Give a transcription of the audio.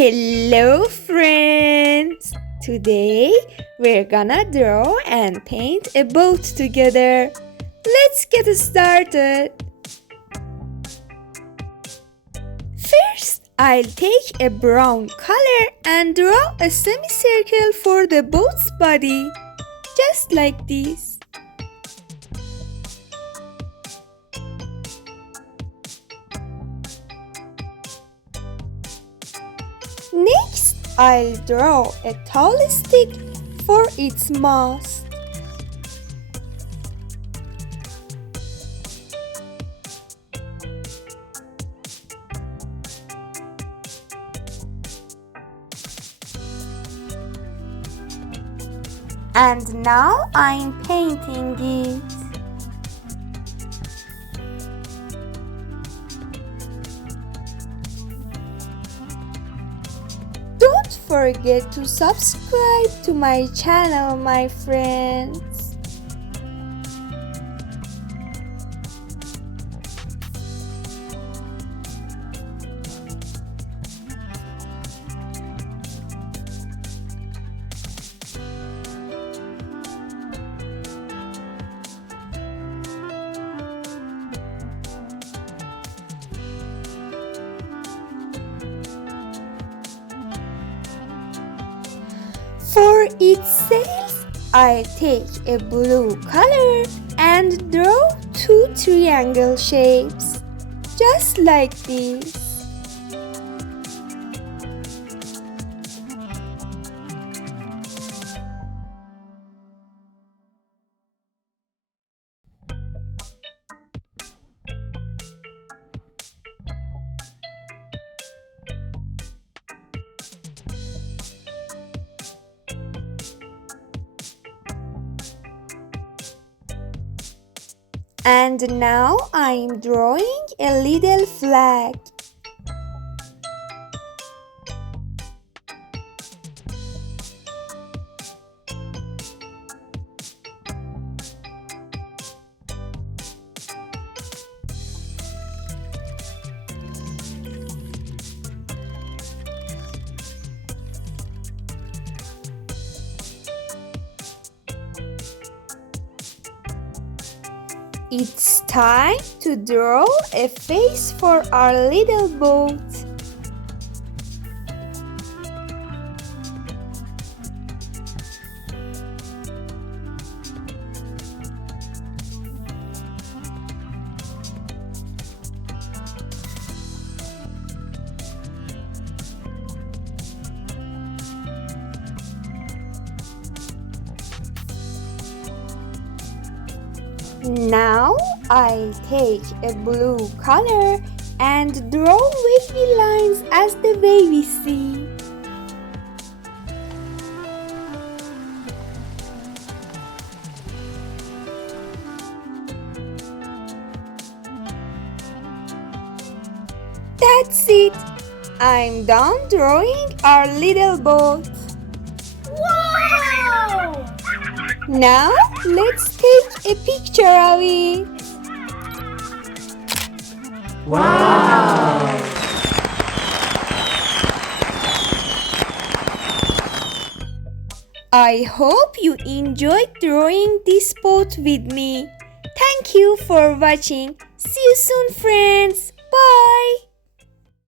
Hello friends! Today we're gonna draw and paint a boat together. Let's get started. First, I'll take a brown color and draw a semicircle for the boat's body, just like this. Next, I'll draw a tall stick for its mast. And now I'm painting it. Don't forget to subscribe to my channel, my friends. For its sails, I take a blue color and draw two triangle shapes, just like this. And now I'm drawing a little flag. It's time to draw a face for our little boat. Now I take a blue color and draw wavy lines as the way we see. That's it! I'm done drawing our little boat. Wow! Now let's take a picture of it. Wow! I hope you enjoyed drawing this boat with me. Thank you for watching. See you soon, friends.